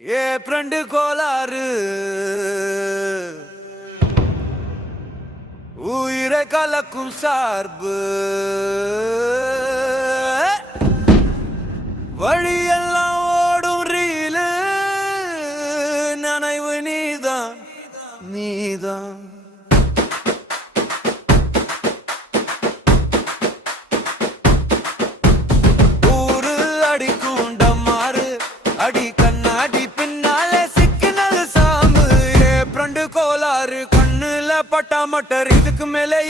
ஏ பிரண்டு கோளாறு உயிரை கலக்கும் சார்பு வழியெல்லாம் ஓடும் ரீலு நனைவு நீதான் நீதான் ஊரு அடிக்கும் டம்மாறு அடி கண்ணாடி பின்னாலே சிக்கினது சாம்பு ஏ பிரண்டு கோளாறு கண்ணுல பட்டா மட்டர் இதுக்கு மேலே